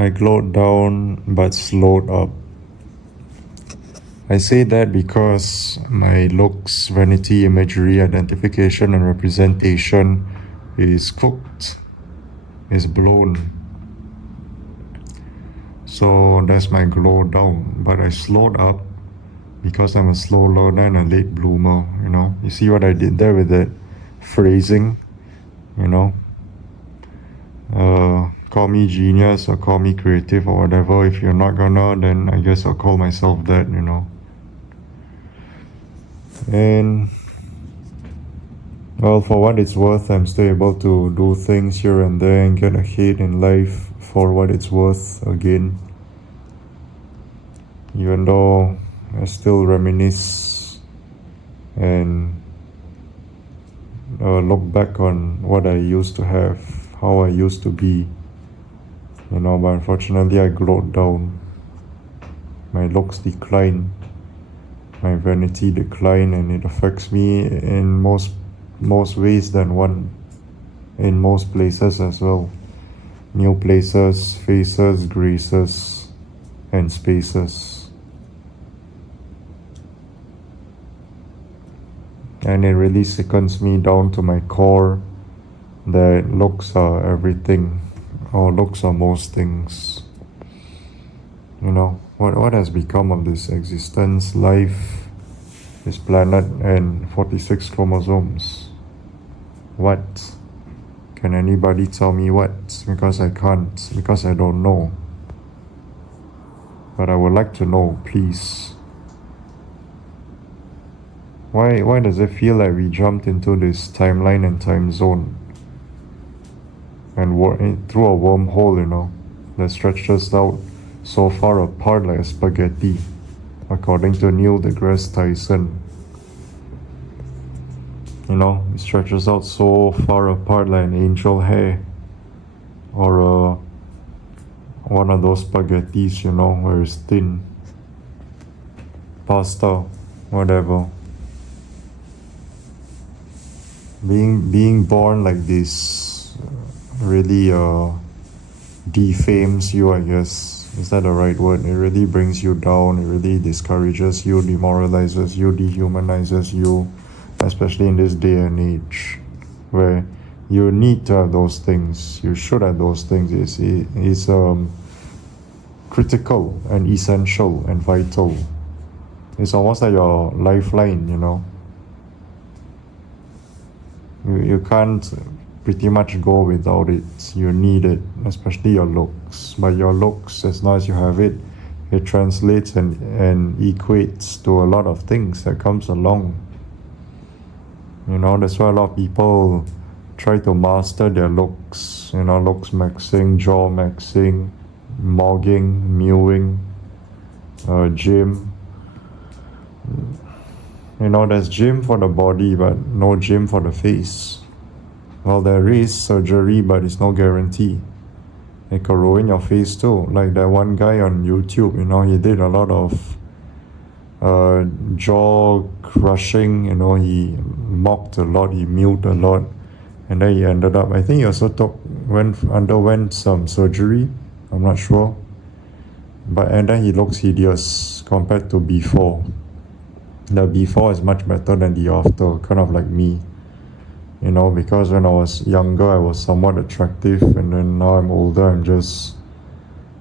I glowed down but slowed up. I say that because my looks, vanity, imagery, identification, and representation is cooked, is blown. So that's my glow down. But I slowed up because I'm a slow learner and a late bloomer, you know. You see what I did there with that phrasing, you know. Call me genius or call me creative or whatever. If you're not gonna, then I guess I'll call myself that, you know. And well, for what it's worth, I'm still able to do things here and there and get ahead in life for what it's worth again. Even though I still reminisce and look back on what I used to have, how I used to be, you know, but unfortunately I glowed down. My looks decline, my vanity decline, and it affects me in most ways than one, in most places as well. New places, faces, graces, and spaces. And it really sickens me down to my core that looks are everything, or looks are most things. You know, what has become of this existence, life, this planet, and 46 chromosomes? What? Can anybody tell me what? Because I can't, because I don't know. But I would like to know, please. Why does it feel like we jumped into this timeline and time zone and through a wormhole, you know, that stretches out so far apart like a spaghetti, according to Neil deGrasse Tyson? You know, it stretches out so far apart like an angel hair, or one of those spaghettis, you know, where it's thin, pasta, whatever. Being born like this really defames you, I guess. Is that the right word? It really brings you down. It really discourages you, demoralizes you, dehumanizes you, especially in this day and age where you need to have those things. You should have those things. It's critical and essential and vital. It's almost like your lifeline, you know. You can't pretty much go without it. You need it, especially your looks. But your looks, as long as you have it, it translates and equates to a lot of things that comes along. You know, that's why a lot of people try to master their looks. You know, looks maxing, jaw maxing, mogging, mewing, gym. You know, there's gym for the body, but no gym for the face. Well, there is surgery, but it's no guarantee. It could ruin your face too. Like that one guy on YouTube, you know, he did a lot of jaw crushing, you know, he mocked a lot, he mewed a lot, and then he ended up, I think he also underwent some surgery, I'm not sure. And then he looks hideous compared to before. The before is much better than the after, kind of like me. You know, because when I was younger, I was somewhat attractive, and then now I'm older,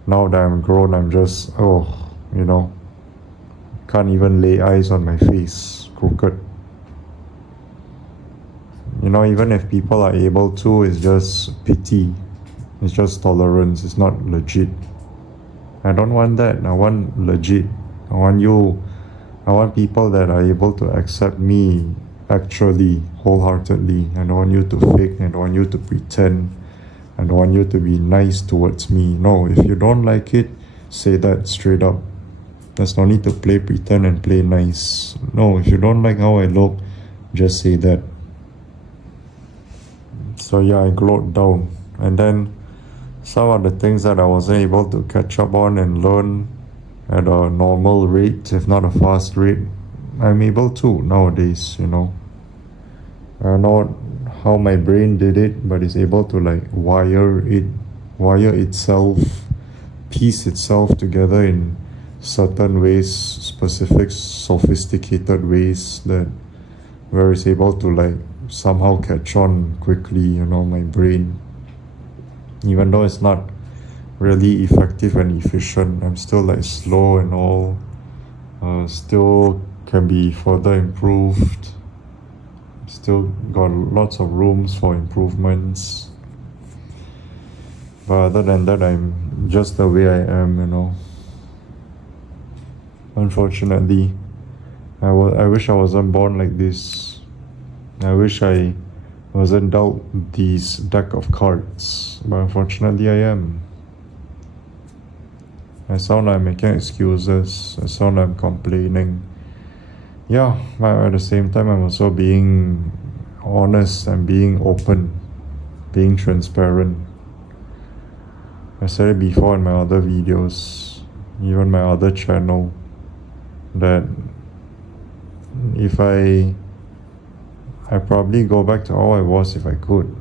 now that I'm grown, I'm just, you know, can't even lay eyes on my face, crooked. You know, even if people are able to, it's just pity, it's just tolerance, it's not legit. I don't want that. I want legit. I want people that are able to accept me actually, wholeheartedly. I don't want you to fake, I don't want you to pretend, I don't want you to be nice towards me. No, if you don't like it, say that straight up. There's no need to play pretend and play nice. No, if you don't like how I look, just say that. So yeah, I glowed down. And then some of the things that I wasn't able to catch up on and learn at a normal rate, if not a fast rate, I'm able to nowadays, you know. I don't know how my brain did it, but it's able to like wire itself piece itself together in certain ways, specific, sophisticated ways that where it's able to like somehow catch on quickly, my brain. Even though it's not really effective and efficient, I'm still like slow and all. Still can be further improved. Still got lots of rooms for improvements. But other than that, I'm just the way I am, Unfortunately, I wish I wasn't born like this. I wish I wasn't dealt these deck of cards. But unfortunately, I am. I sound like I'm making excuses. I sound like I'm complaining. Yeah, but at the same time, I'm also being honest and being open, being transparent. I said it before in my other videos, even my other channel, that if I probably go back to how I was if I could,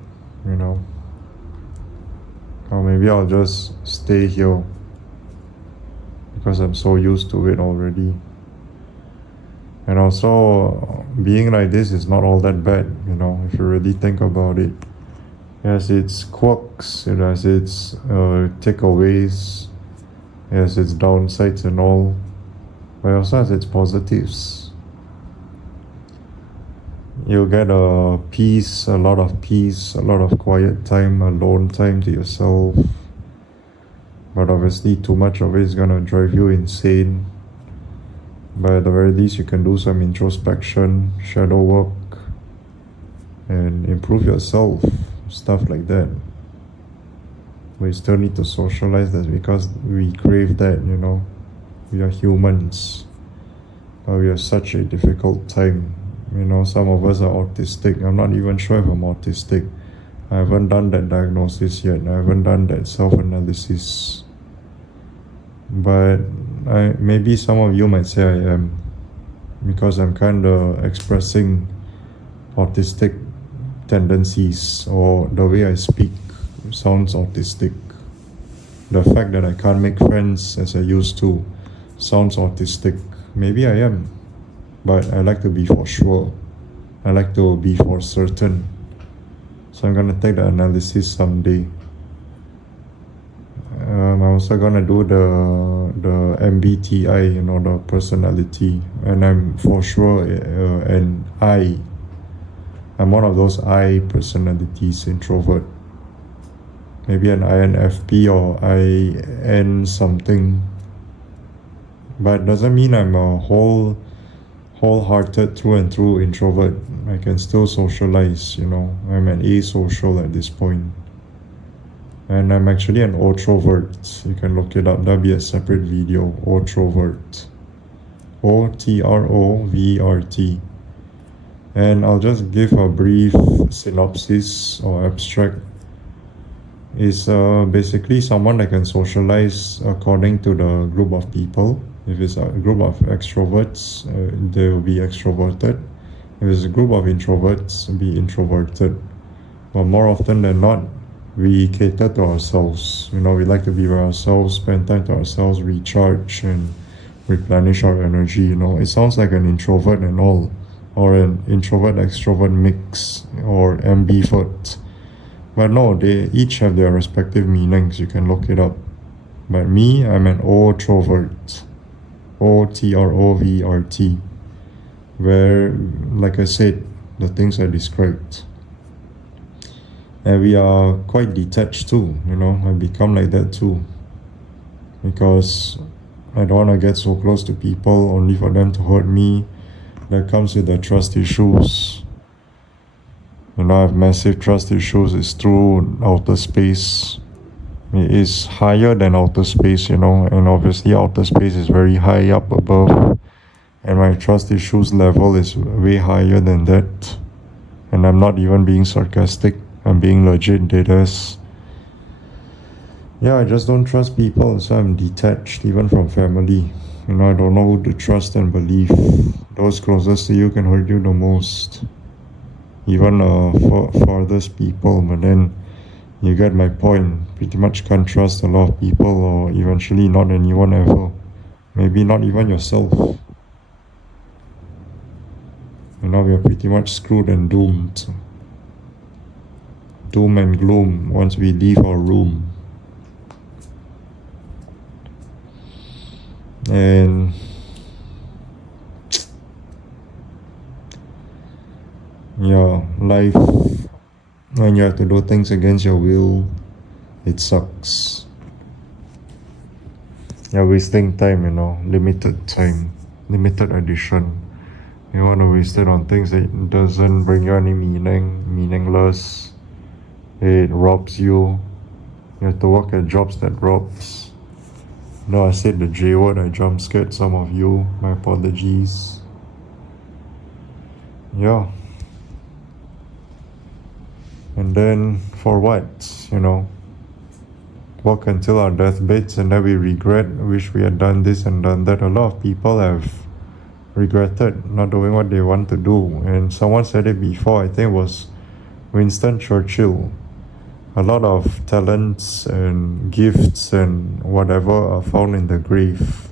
or maybe I'll just stay here because I'm so used to it already. And also, being like this is not all that bad, if you really think about it. It has its quirks, it has its takeaways, it has its downsides and all, but it also has its positives. You'll get a lot of quiet time, alone time to yourself. But obviously too much of it is gonna drive you insane. But at the very least, you can do some introspection, shadow work, and improve yourself, stuff like that. We still need to socialize. That's because we crave that, We are humans, but we have such a difficult time. Some of us are autistic. I'm not even sure if I'm autistic. I haven't done that diagnosis yet. I haven't done that self-analysis. But maybe some of you might say I am, because I'm kind of expressing autistic tendencies, or the way I speak sounds autistic. The fact that I can't make friends as I used to sounds autistic. Maybe I am, but I like to be for sure. I like to be for certain. So I'm gonna take the analysis someday. I'm also gonna do the MBTI, the personality, and I'm for sure I'm one of those I personalities, introvert. Maybe an INFP or IN something. But it doesn't mean I'm a wholehearted through and through introvert. I can still socialize, I'm an asocial at this point. And I'm actually an otrovert. You can look it up. That'll be a separate video. Otrovert. OTROVERT. And I'll just give a brief synopsis or abstract. It's basically someone that can socialize according to the group of people. If it's a group of extroverts, they will be extroverted. If it's a group of introverts, be introverted. But more often than not, we cater to ourselves. We like to be with ourselves, spend time to ourselves, recharge and replenish our energy. It sounds like an introvert and all, or an introvert-extrovert mix, or ambivert. But no, they each have their respective meanings. You can look it up. But me, I'm an otrovert. OTROVERT. Where, like I said, the things I described. And we are quite detached too, I've become like that too. Because I don't want to get so close to people only for them to hurt me. That comes with the trust issues. I have massive trust issues. It's through outer space. It is higher than outer space, and obviously outer space is very high up above. And my trust issues level is way higher than that. And I'm not even being sarcastic. I'm being legit, deadass. I just don't trust people, so I'm detached, even from family. I don't know who to trust and believe. Those closest to you can hurt you the most. Even farthest people, but then You get my point. Pretty much can't trust a lot of people, or eventually not anyone ever. Maybe not even yourself. We are pretty much screwed and doomed. Doom and gloom once we leave our room. And yeah, life, when you have to do things against your will, it sucks. You're wasting time, limited time, limited edition. You want to waste it on things that doesn't bring you any meaning, meaningless. It robs you. You have to work at jobs that robs. No, I said the J word, I jump scared some of you. My apologies. Yeah. And then for what? Work until our deathbeds and then we regret, wish we had done this and done that. A lot of people have regretted not doing what they want to do. And someone said it before, I think it was Winston Churchill. A lot of talents and gifts and whatever are found in the grave.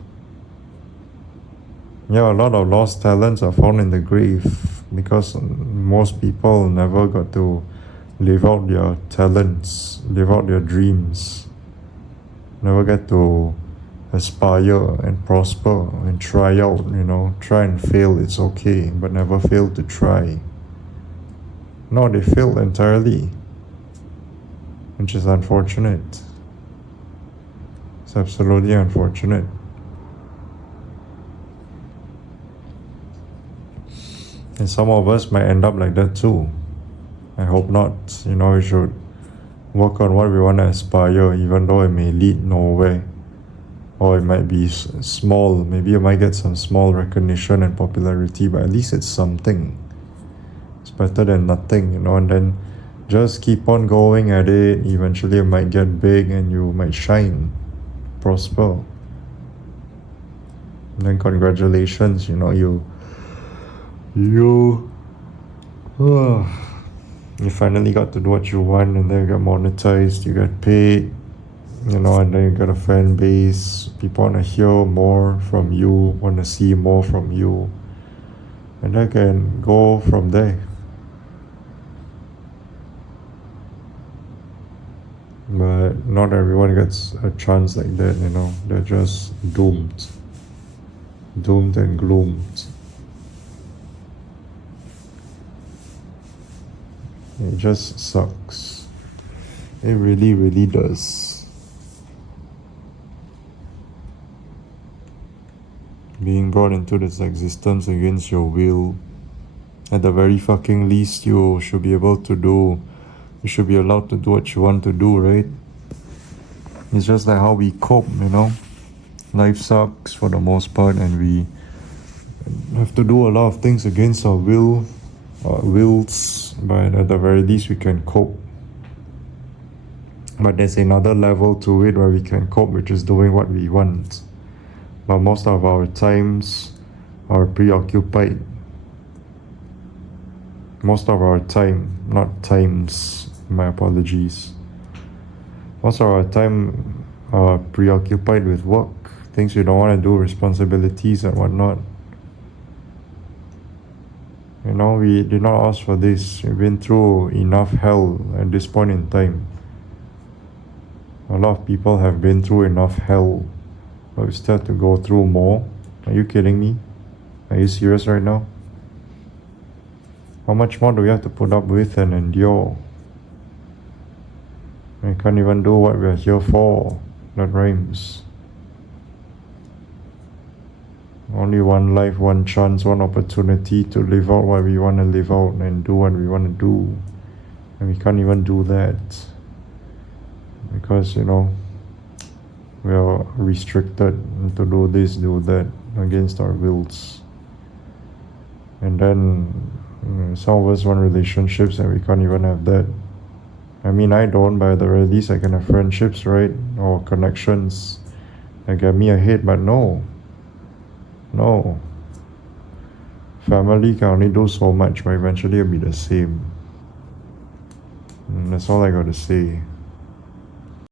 Yeah, a lot of lost talents are found in the grave because most people never got to live out their talents, live out their dreams. Never get to aspire and prosper and try out, try and fail, it's okay, but never fail to try. No, they failed entirely, which is unfortunate. It's absolutely unfortunate. And some of us might end up like that too. I hope not. We should work on what we want to aspire, even though it may lead nowhere. Or it might be small. Maybe you might get some small recognition and popularity, but at least it's something. It's better than nothing, and then just keep on going at it. Eventually it might get big and you might shine, prosper. And then congratulations, you finally got to do what you want, and then you get monetized, you get paid, and then you got a fan base. People want to hear more from you, want to see more from you, and then can go from there. But not everyone gets a chance like that, they're just doomed and gloomed. It just sucks. It really, really does. Being brought into this existence against your will. At the very fucking least, you should be able to do. You should be allowed to do what you want to do, right? It's just like how we cope, Life sucks for the most part, and we have to do a lot of things against our wills, but at the very least we can cope. But there's another level to it where we can cope, which is doing what we want. But most of our times are preoccupied. Most of our time, not times, my apologies. Most of our time are preoccupied with work, things we don't want to do, responsibilities and whatnot. We did not ask for this. We've been through enough hell at this point in time. A lot of people have been through enough hell, but we still have to go through more. Are you kidding me? Are you serious right now? How much more do we have to put up with and endure? We can't even do what we are here for. That rhymes. Only one life, one chance, one opportunity to live out what we want to live out and do what we want to do. And we can't even do that. Because, we are restricted to do this, do that, against our wills. And then some of us want relationships and we can't even have that. I mean, I don't, but at the very least I can have friendships, right? Or connections that get me ahead, but no. Family can only do so much, but eventually it'll be the same. And that's all I gotta say.